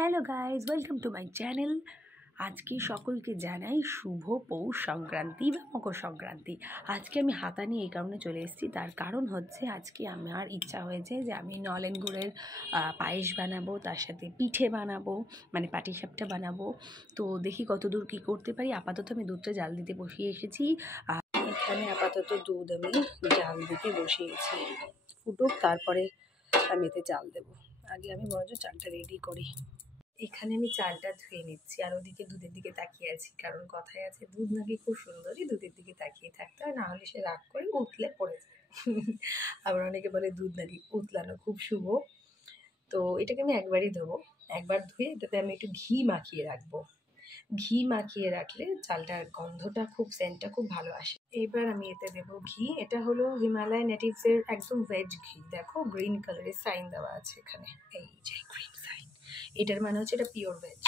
Hello guys, welcome to my channel. আজকে সকলকে জানাই শুভ পৌষ সংক্রান্তি বা মকর সংক্রান্তি। আজকে আমি হাতা নিয়ে এই কারণে চলে এসেছি, তার কারণ হচ্ছে আজকে আমার ইচ্ছা হয়েছে যে আমি নলেন গুড়ের পায়েস বানাবো, তার সাথে পিঠে বানাবো, মানে পাটিসাপটা বানাবো। তো দেখি কতদূর কী করতে পারি। আপাতত আমি দুধটা জাল দিতে বসিয়ে এসেছি। আর এখানে আপাতত দুধ আমি জাল দিতে বসিয়েছি, ফুটুক তারপরে আমি এতে চাল দেবো। আগে আমি বরঞ্চ চালটা রেডি করি। এখানে আমি চালটা ধুয়ে নিচ্ছি, আর ওদিকে দুধের দিকে তাকিয়ে আছি, কারণ কথায় আছে দুধ নাকি খুব সুন্দরই দুধের দিকে তাকিয়ে থাকতে হয়, না হলে সে রাগ করে উতলে পড়ে যায়। আবার অনেকে বলে দুধ নাকি উতলানো খুব শুভ। তো এটাকে আমি একবারই ধোবো, একবার ধুয়ে এটাতে আমি একটু ঘি মাখিয়ে রাখবো। ঘি মাখিয়ে রাখলে চালটার গন্ধটা সেন্টটা খুব ভালো আসে। এবার আমি এতে দেবো ঘি। এটা হলো হিমালয় নেটিভসের একদম ভেজ ঘি। দেখো গ্রিন কালারের সাইন দেওয়া আছে এখানে, এই যে গ্রিন সাইন, এটার মানে হচ্ছে এটা পিওর ভেজ।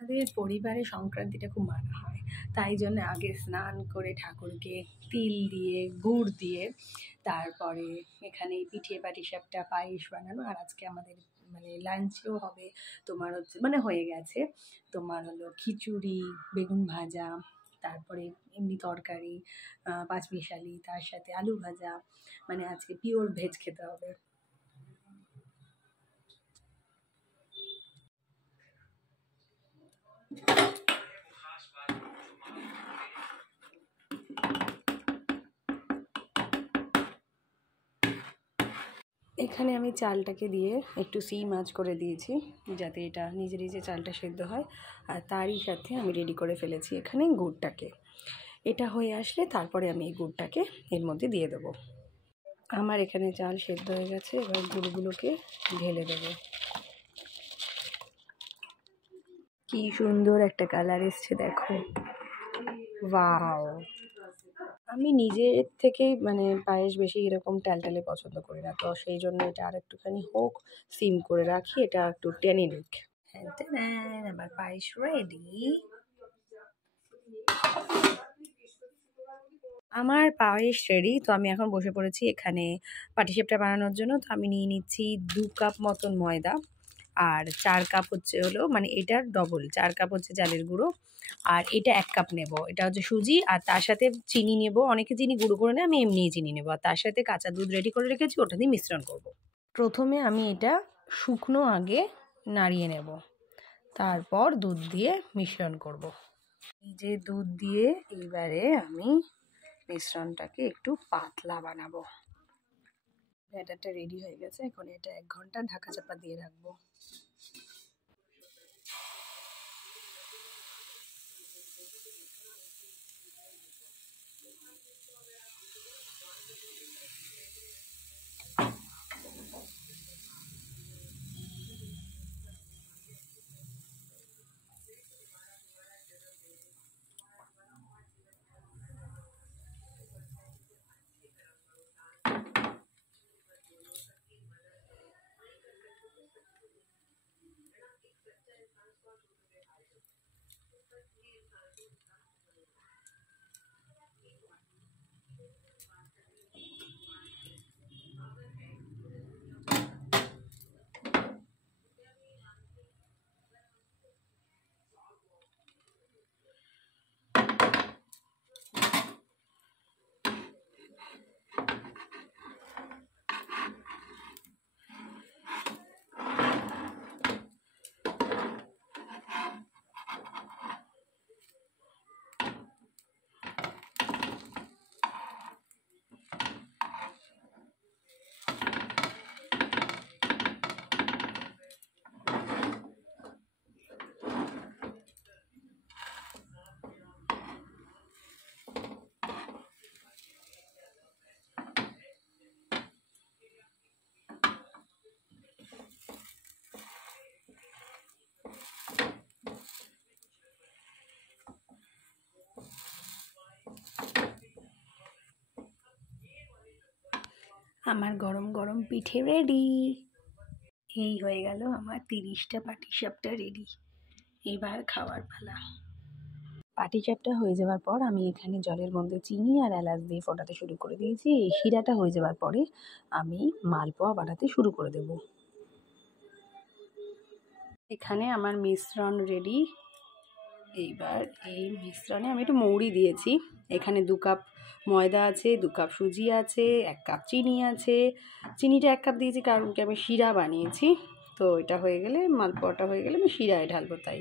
আমাদের পরিবারে সংক্রান্তিটা খুব মানা হয়, তাই জন্য আগে স্নান করে ঠাকুরকে তিল দিয়ে গুড় দিয়ে তারপরে এখানে পিঠে পাটিসাপটা পায়েস বানানো। আর আজকে আমাদের মানে লাঞ্চেও হবে তোমার হচ্ছে, মানে হয়ে গেছে তোমার হলো খিচুড়ি, বেগুন ভাজা, তারপরে এমনি তরকারি, পাঁচমিশালি, তার সাথে আলু ভাজা। মানে আজকে পিওর ভেজ খেতে হবে। এখানে আমি চালটাকে দিয়ে একটু সিম আঁচ করে দিয়েছি, যাতে এটা নিজে নিজে চালটা সেদ্ধ হয়। আর তারই সাথে আমি রেডি করে ফেলেছি এখানে গুড়টাকে। এটা হয়ে আসলে তারপরে আমি এই গুড়টাকে এর মধ্যে দিয়ে দেবো। আমার এখানে চাল সেদ্ধ হয়ে গেছে, এবার গুড়গুলোকে ঢেলে দেবো। কি সুন্দর একটা কালার এসছে দেখো, ওয়াও। আমি নিজের থেকেই মানে পায়েস বেশি এরকম টালটালে পছন্দ করি না, তো সেই জন্য এটা আর একটুখানি হোক, সিম করে রাখি, এটা একটু টেনে নিক। আমার পায়েস রেডি। আমার পায়েস রেডি। তো আমি এখন বসে পড়েছি এখানে পাটিসাপটা বানানোর জন্য। তো আমি নিয়ে নিচ্ছি 2 কাপ মতন ময়দা, আর 4 কাপ হচ্ছে হলো, মানে এটার ডবল 4 কাপ হচ্ছে চালের গুঁড়ো, আর এটা 1 কাপ নেব, এটা হচ্ছে সুজি। আর তার সাথে চিনি নেব, অনেকে চিনি গুঁড়ো করে নেয়, আমি এমনিই চিনি নেব। আর তার সাথে কাঁচা দুধ রেডি করে রেখেছি, ওটা দিয়ে মিশ্রণ করব। প্রথমে আমি এটা শুকনো আগে নাড়িয়ে নেব, তারপর দুধ দিয়ে মিশ্রণ করব। এই যে দুধ দিয়ে এইবারে আমি মিশ্রণটাকে একটু পাতলা বানাবো। ব্যাটারটা রেডি হয়ে গেছে, এখন এটা 1 ঘন্টা ঢাকা চাপা দিয়ে রাখবো। আমার গরম গরম পিঠে রেডি। এই হয়ে গেল আমার 30টা পাটিসাপটা রেডি। এবার খাওয়ার পালা। পাটিসাপটা হয়ে যাওয়ার পর আমি এখানে জলের মধ্যে চিনি আর এলাচ দিয়ে ফোটাতে শুরু করে দিয়েছি। এই শিরাটা হয়ে যাওয়ার পরে আমি মালপোয়া বানাতে শুরু করে দেব। এখানে আমার মিশ্রণ রেডি। এইবার এই মিশ্রণে আমি একটু মৌরি দিয়েছি। এখানে 2 কাপ ময়দা আছে, 2 কাপ সুজি আছে, 1 কাপ চিনি আছে। চিনিটা 1 কাপ দিয়েছি কারণ কি আমি শিরা বানিয়েছি। তো এটা হয়ে গেলে, মালপোয়াটা হয়ে গেলে আমি শিরায় ঢালবো তাই।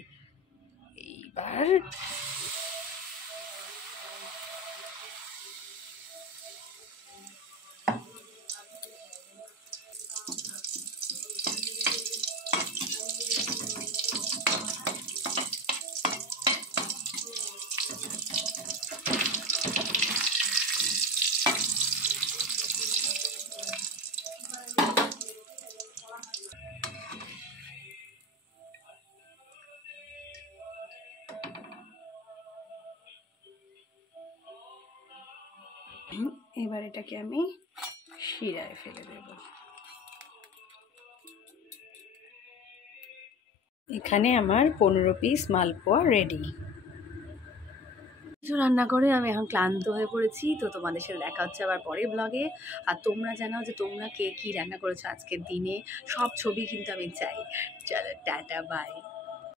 এইবার এটাকে আমি শিরায় ফেলে দেব। এখানে আমার 15 পিস মালপোয়া রেডি। কিছু রান্না করে আমি এখন ক্লান্ত হয়ে পড়েছি। তো তোমাদের সাথে দেখা হচ্ছে আবার পরের ব্লগে। আর তোমরা জানাও যে তোমরা কে কী রান্না করেছো আজকের দিনে, সব ছবি কিন্তু আমি চাই। চলো টাটা, বাই।